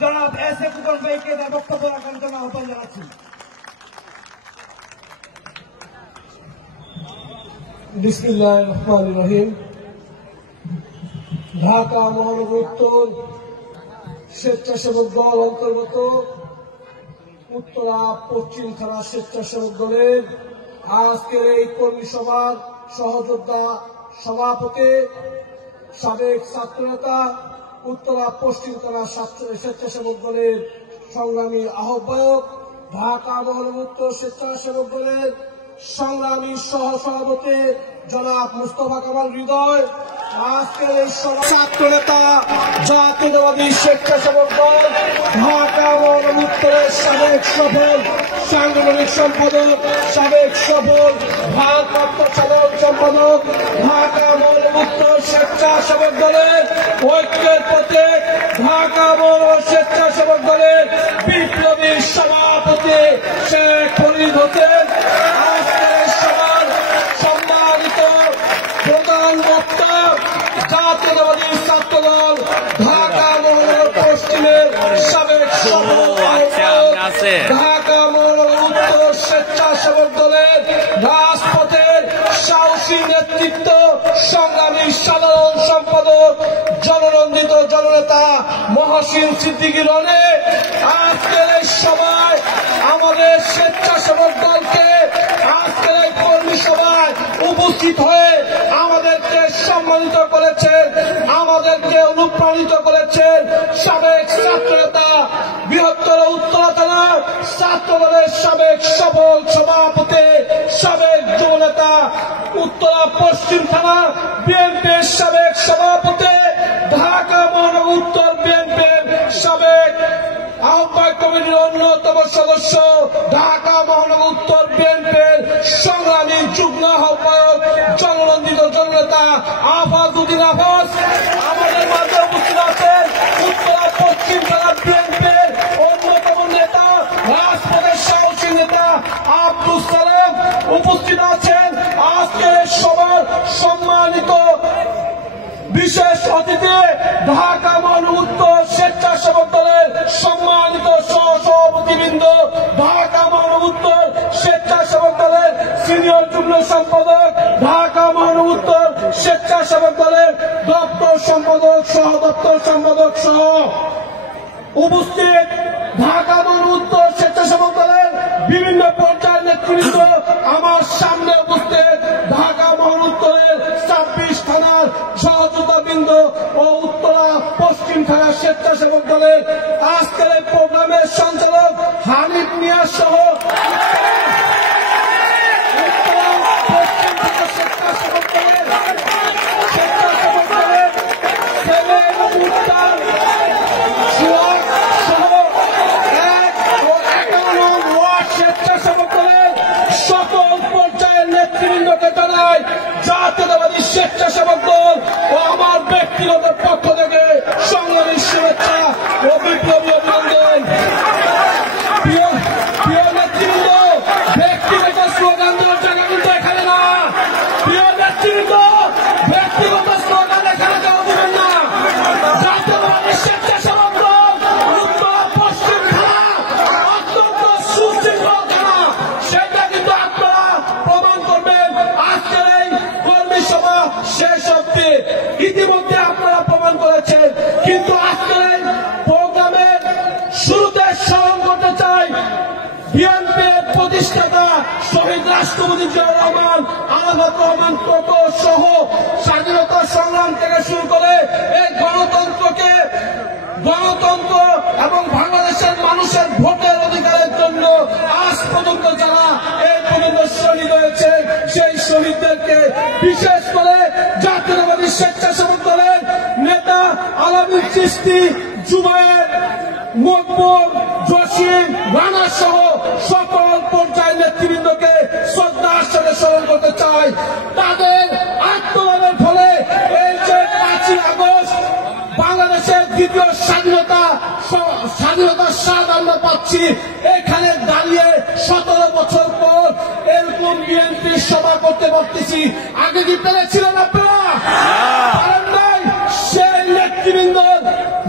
জনাব S A কুকন ভাইকে তার বক্তব্য রাখার জন্য আহ্বান জানাচ্ছি। বিসমিল্লাহির রহমানির রহিম। ঢাকা মহানগর উত্তর স্বেচ্ছাসেবক দল অন্তর্গত উত্তরা পশ্চিম থানা স্বেচ্ছাসেবক দলের আজকের এই কর্মী সভার সহযোদ্ধা সভাপতি, সাবেক ছাত্রনেতা, উত্তরা পশ্চিম থানা স্বেচ্ছাসেবক দলের সংগ্রামী আহ্বায়ক, ঢাকা মহানগর উত্তর স্বেচ্ছাসেবক দলের সংগ্রামী সহসভাপতি জনাব মুস্তফা কামাল হৃদয়, আজকের এই ছাত্রনেতা জাতীয়তাবাদী স্বেচ্ছাসেবক দল ঢাকা মহানগর উত্তরের সাবেক সফল সাংগঠনিক সম্পাদক, সাবেক সফল ভারপ্রাপ্ত সাধারণ সম্পাদক, ঢাকা মহানগর উত্তর স্বেচ্ছাসেবক দলের ঐক্যের পথে ঢাকা মহানগর স্বেচ্ছাসেবক দলের বিপ্লবী সভাপতি শেখ ফরিদ হোসেন, আজকের সভার সম্মানিত প্রধান বক্তা জাতীয়তাবাদী ছাত্রদল ঢাকা মহানগর পশ্চিমের সাবেক ঢাকা মহানগর উত্তর স্বেচ্ছাসেবক দলের রাজপথের সাহসী নেতৃত্ব, সংগ্রামী সাধারণ সম্পাদক, জননন্দিত জননেতা মহসিন সিদ্দিকী রনে, আজকের এই সভায় আমাদের স্বেচ্ছাসেবক দলকে আজকের এই কর্মী সভায় উপস্থিত হয়ে আমাদেরকে সম্মানিত করেছেন, আমাদেরকে অনুপ্রাণিত করেছেন সাবেক ছাত্রনেতা, বৃহত্তর উত্তরা থানা ছাত্র দলের সাবেক সফল সভাপতি, সাবেক যুবনেতা, উত্তরা পশ্চিম থানা বিএনপির সাবেক সভাপতি, ঢাকা মহানগর উত্তর বিএনপির সাবেক আহ্বায়ক কমিটির অন্যতম সদস্য, ঢাকা মহানগর উত্তর বিএনপির সংগ্রামী যুগ্ম আহ্বায়ক, জননন্দিত জননেতা আফাজউদ্দিন আফাজ আমাদের মাঝে উপস্থিত আছেন। উত্তরা পশ্চিম থানা বিএনপির অন্যতম নেতা, রাজপথের সাহসী নেতা আব্দুল সালাম উপস্থিত আছেন। আজকের সবার সম্মানিত বিশেষ অতিথি ঢাকা মহানগর উত্তর স্বেচ্ছাসেবক দলের সম্মানিত সহসভাপতিবৃন্দ, ঢাকা মহানগর উত্তর স্বেচ্ছাসেবক দলের সিনিয়র যুগ্ম সম্পাদক, ঢাকা মহানগর উত্তর স্বেচ্ছাসেবক দলের দপ্তর সম্পাদক, সহ দপ্তর সম্পাদক সহ উপস্থিত ঢাকা মহানগর উত্তর স্বেচ্ছাসেবক দলের বিভিন্ন পর্যায়ের নেতৃবৃন্দ, আমার সামনে উপস্থিত ঢাকা মহানগর উত্তরের ২৬ থানার সহযোদ্ধাবৃন্দ ও উত্তরা পশ্চিম থানার স্বেচ্ছাসেবক দলের আজকের এই প্রোগ্রামের সঞ্চালক হানিফ মিয়া সহ জাতীয়তাবাদী স্বেচ্ছাসেবক দল ও আমার ব্যক্তিগত পক্ষ থেকে সংগ্রামী শুভেচ্ছা ও বিপ্লবী অভিনন্দন। প্রিয় নেতৃবৃন্দ, ব্যক্তিগত স্লোগান দেওয়ার জায়গা কিন্তু এখানে না। প্রিয় নেতৃবৃন্দ, ব্যক্তিগত স্লোগান এখানে দেওয়া দেবেন না। জাতীয়তাবাদী স্বেচ্ছাসেবক দল উত্তরা পশ্চিম থানা অত্যন্ত সুশৃঙ্খল থানা, সেটা কিন্তু আপনারা প্রমাণ করবেন। আজকের এই কর্মী সভা শেষ অব্দি ইতিমধ্যে আপনারা প্রমাণ করেছেন, কিন্তু আজকের এই প্রোগ্রামের শুরুতে স্মরণ করতে চাই বিএনপির প্রতিষ্ঠাতা শহীদ রাষ্ট্রপতি জিয়াউর রহমান, আরাফাত রহমান কোকো সহ স্বাধীনতা সংগ্রাম থেকে শুরু করে এই গণতন্ত্র এবং বাংলাদেশের মানুষের ভোটের অধিকারের জন্য আজ পর্যন্ত যারা এই পর্যন্ত শহীদ হয়েছেন, সেই শহীদদেরকে বিশেষ করে জাতীয়তাবাদী স্বেচ্ছাসেবক দলের নেতা আলামী চিশতি, জুবায়ের, মকবুল, জসিম, রানা সহ সকল পর্যায়ের নেতৃবৃন্দকে শ্রদ্ধার সাথে স্মরণ করতে চাই। তাদের আত্মদানের ফলে এই যে ৫ই আগস্ট বাংলাদেশের দ্বিতীয় স্বাধীনতার স্বাদ আমরা পাচ্ছি, এখানে দাঁড়িয়ে ১৭ বছর পর এরকম বিএনপির সভা করতে পারতেছি। আগে কি পেরেছিলেন আপনারা? পারেন নাই। সেই নেতৃবৃন্দ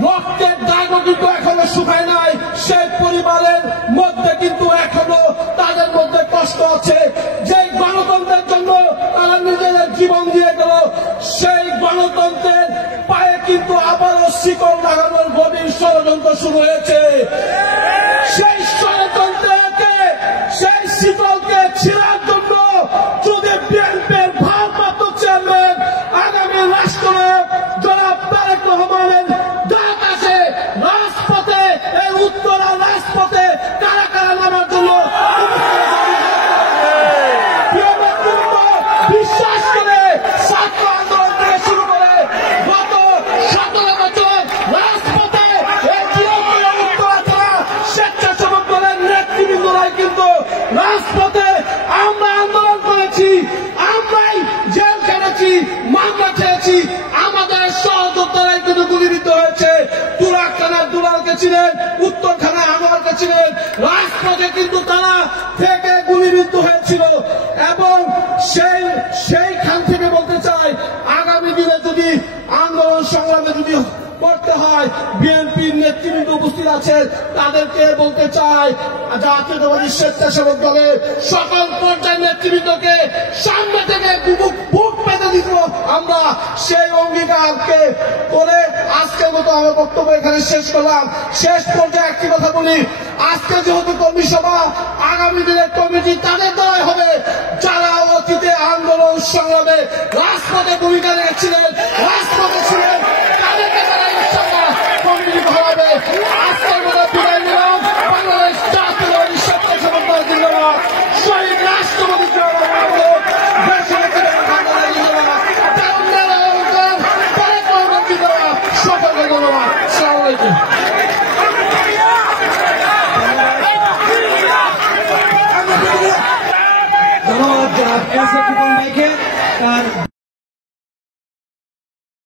রক্তের দাগও কিন্তু এখনো শুকায় নাই, সেই পরিবারের মধ্যে কিন্তু এখনো তাদের মধ্যে কষ্ট আছে। যে গণতন্ত্রের জন্য তারা নিজেদের জীবন দিয়ে গেল, সেই গণতন্ত্রের পায়ে কিন্তু আবারও শিকল লাগানোর গভীর ষড়যন্ত্র শুরু হয়েছে। সেই ষড়যন্ত্রকে, সেই শিকলকে ছিঁড়ার জন্য যদি বিএনপির ভারপ্রাপ্ত চেয়ারম্যান আগামী রাষ্ট্রনায়ক জনাব তারেক রহমানের ডাক আসে রাজপথে, এই উত্তরা রাজপথে কারা কারা নামার জন্য বিশ্বাস করে ছাত্র আন্দোলন থেকে শুরু করে গত 17 বছর রাজপথে এই তৃণমূলের উত্তরা থানা স্বেচ্ছাসেবক দলের নেতৃবৃন্দরাই কিন্তু রাজপথে আমরা আন্দোলন করেছি, আমরাই জেল খেটেছি, মামলা খেয়েছি, আমাদের সহযোদ্ধারাই কিন্তু গুলিবিদ্ধ হয়েছে। তুরাগ থানার দুলালকে ছিলেন, উত্তর থানায় আনোয়ারকে ছিলেন, রাজপথে কিন্তু তারা থেকে গুলিবিদ্ধ হয়েছিল। এবং সেইখান থেকে বলতে চাই, আগামী দিনে যদি আন্দোলন সংগ্রামে যদি করতে হয়, বিএনপির নেতৃবৃন্দ উপস্থিত আছেন, তাদেরকে বলতে চাই জাতীয়তাবাদী স্বেচ্ছাসেবক দলের সকল পর্যায়ের নেতৃবৃন্দকে সামনে থেকে বুক পেতে দিব। আমরা সেই অঙ্গীকারকে করে আজকের মতো আমার বক্তব্য এখানে শেষ করলাম। শেষ পর্যায়ে একটি কথা বলি, আজকে যেহেতু কর্মী সভা, আগামী দিনের কমিটি তাদের দ্বারাই হবে যারা অতীতে আন্দোলন সংগ্রামে রাজপথে ভূমিকা রেখেছিলেন, রাজপথে ছিলেন, তাদেরকে তারা ইনশাআল্লাহ কমিটি হবে। আজকের মতো বিদায় নিলাম। বাংলাদেশ জাতীয়তাবাদী স্বেচ্ছাসেবক দল জিন্দাবাদ, শহীদ রাষ্ট্রপতি জিন্দাবাদ, সকলকে ধন্যবাদ। আসসালামু আলাইকুম। ধন্যবাদ জনাব এস এ খোকন ভাইকে।